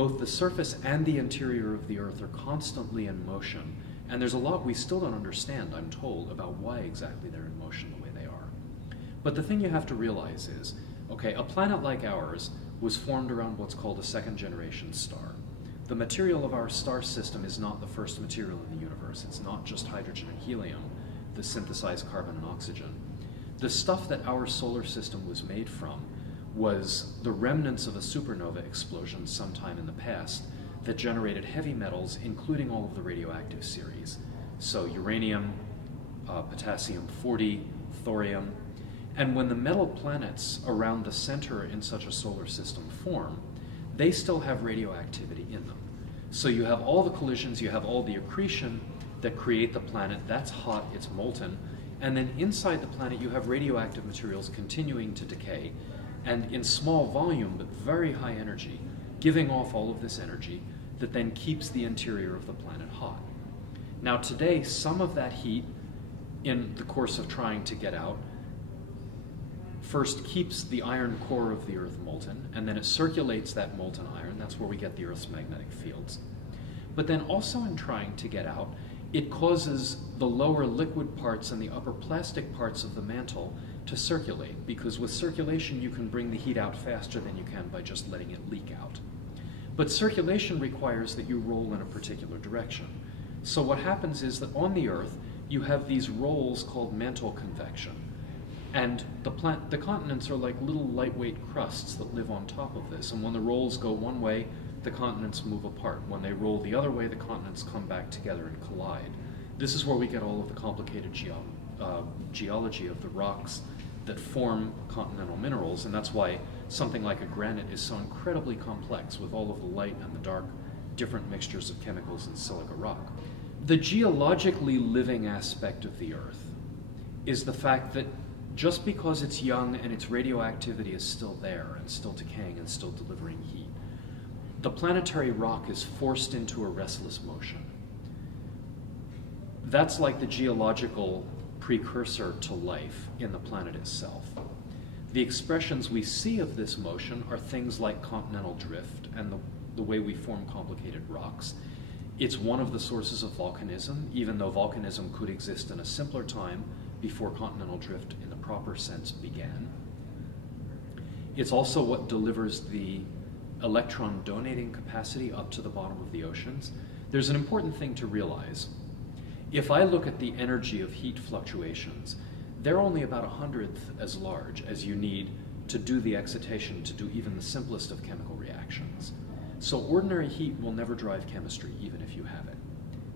both the surface and the interior of the Earth are constantly in motion. And there's a lot we still don't understand, I'm told, about why exactly they're in motion the way they are. But the thing you have to realize is, okay, a planet like ours was formed around what's called a second-generation star. The material of our star system is not the first material in the universe. It's not just hydrogen and helium that synthesize carbon and oxygen. The stuff that our solar system was made from was the remnants of a supernova explosion sometime in the past that generated heavy metals, including all of the radioactive series. So uranium, potassium-40, thorium. And when the metal planets around the center in such a solar system form, they still have radioactivity in them. So you have all the collisions, you have all the accretion that create the planet. That's hot, it's molten. And then inside the planet, you have radioactive materials continuing to decay, and in small volume, but very high energy, giving off all of this energy that then keeps the interior of the planet hot. Now today, some of that heat, in the course of trying to get out, first keeps the iron core of the Earth molten, and then it circulates that molten iron. That's where we get the Earth's magnetic fields. But then also in trying to get out, it causes the lower liquid parts and the upper plastic parts of the mantle to circulate, because with circulation you can bring the heat out faster than you can by just letting it leak out. But circulation requires that you roll in a particular direction. So what happens is that on the Earth you have these rolls called mantle convection. And the continents are like little lightweight crusts that live on top of this. And when the rolls go one way, the continents move apart. When they roll the other way, the continents come back together and collide. This is where we get all of the complicated geology of the rocks that form continental minerals. And that's why something like a granite is so incredibly complex, with all of the light and the dark, different mixtures of chemicals in silica rock. The geologically living aspect of the Earth is the fact that just because it's young and its radioactivity is still there and still decaying and still delivering heat, the planetary rock is forced into a restless motion. That's like the geological precursor to life in the planet itself. The expressions we see of this motion are things like continental drift and the way we form complicated rocks. It's one of the sources of volcanism, even though volcanism could exist in a simpler time before continental drift in the proper sense began. It's also what delivers the electron donating capacity up to the bottom of the oceans. There's an important thing to realize. If I look at the energy of heat fluctuations, they're only about 1/100th as large as you need to do the excitation to do even the simplest of chemical reactions. So ordinary heat will never drive chemistry, even if you have it.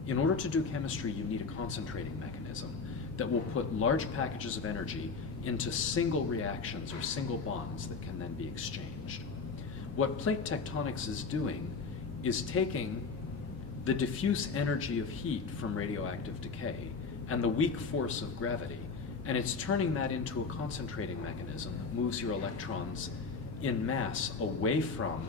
In order to do chemistry, you need a concentrating mechanism that will put large packages of energy into single reactions or single bonds that can then be exchanged. What plate tectonics is doing is taking the diffuse energy of heat from radioactive decay and the weak force of gravity, and it's turning that into a concentrating mechanism that moves your electrons in mass away from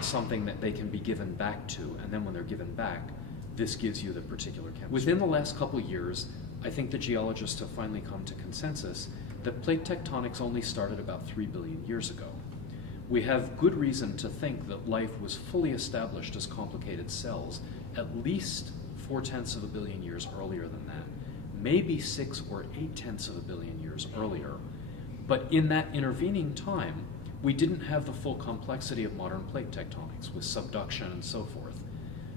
something that they can be given back to, and then when they're given back, this gives you the particular chemistry. Within the last couple years, I think the geologists have finally come to consensus that plate tectonics only started about 3 billion years ago. We have good reason to think that life was fully established as complicated cells at least 4/10 of a billion years earlier than that, maybe 6 or 8/10 of a billion years earlier. But in that intervening time, we didn't have the full complexity of modern plate tectonics with subduction and so forth.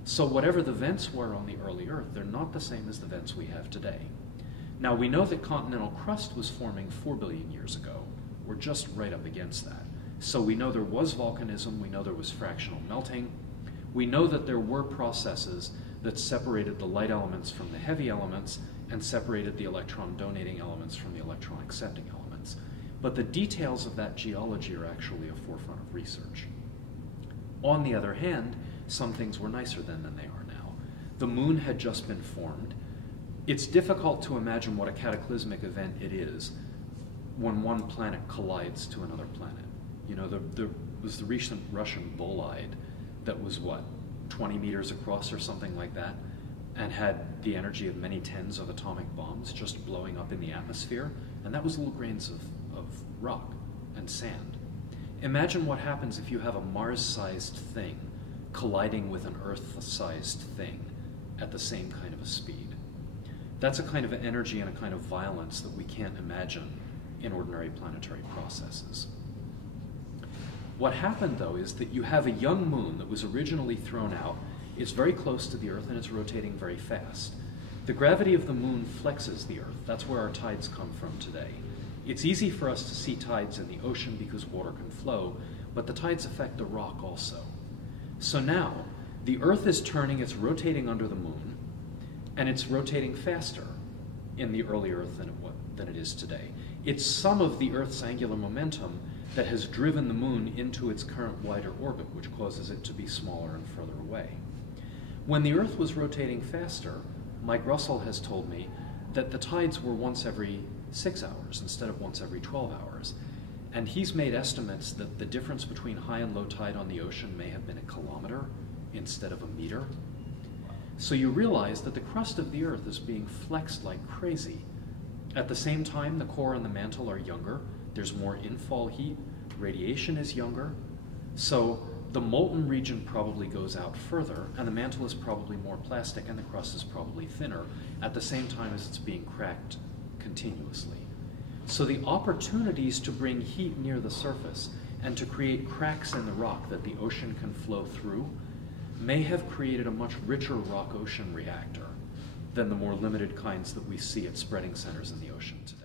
So whatever the vents were on the early Earth, they're not the same as the vents we have today. Now we know that continental crust was forming 4 billion years ago. We're just right up against that. So we know there was volcanism, we know there was fractional melting, we know that there were processes that separated the light elements from the heavy elements and separated the electron donating elements from the electron accepting elements. But the details of that geology are actually a forefront of research. On the other hand, some things were nicer then than they are now. The moon had just been formed. It's difficult to imagine what a cataclysmic event it is when one planet collides to another planet. You know, there was the recent Russian bolide that was, what, 20 meters across or something like that, and had the energy of many tens of atomic bombs just blowing up in the atmosphere, and that was little grains of rock and sand. Imagine what happens if you have a Mars-sized thing colliding with an Earth-sized thing at the same kind of a speed. That's a kind of energy and a kind of violence that we can't imagine in ordinary planetary processes. What happened, though, is that you have a young moon that was originally thrown out. It's very close to the Earth and it's rotating very fast. The gravity of the moon flexes the Earth. That's where our tides come from today. It's easy for us to see tides in the ocean because water can flow, but the tides affect the rock also. So now, the Earth is turning, it's rotating under the moon, and it's rotating faster in the early Earth than it is today. It's some of the Earth's angular momentum that has driven the moon into its current wider orbit, which causes it to be smaller and further away. When the Earth was rotating faster, Mike Russell has told me that the tides were once every 6 hours instead of once every 12 hours. And he's made estimates that the difference between high and low tide on the ocean may have been a kilometer instead of a meter. So you realize that the crust of the Earth is being flexed like crazy. At the same time, the core and the mantle are younger. There's more infall heat. Radiation is younger. So the molten region probably goes out further, and the mantle is probably more plastic, and the crust is probably thinner, at the same time as it's being cracked continuously. So the opportunities to bring heat near the surface and to create cracks in the rock that the ocean can flow through may have created a much richer rock-ocean reactor than the more limited kinds that we see at spreading centers in the ocean today.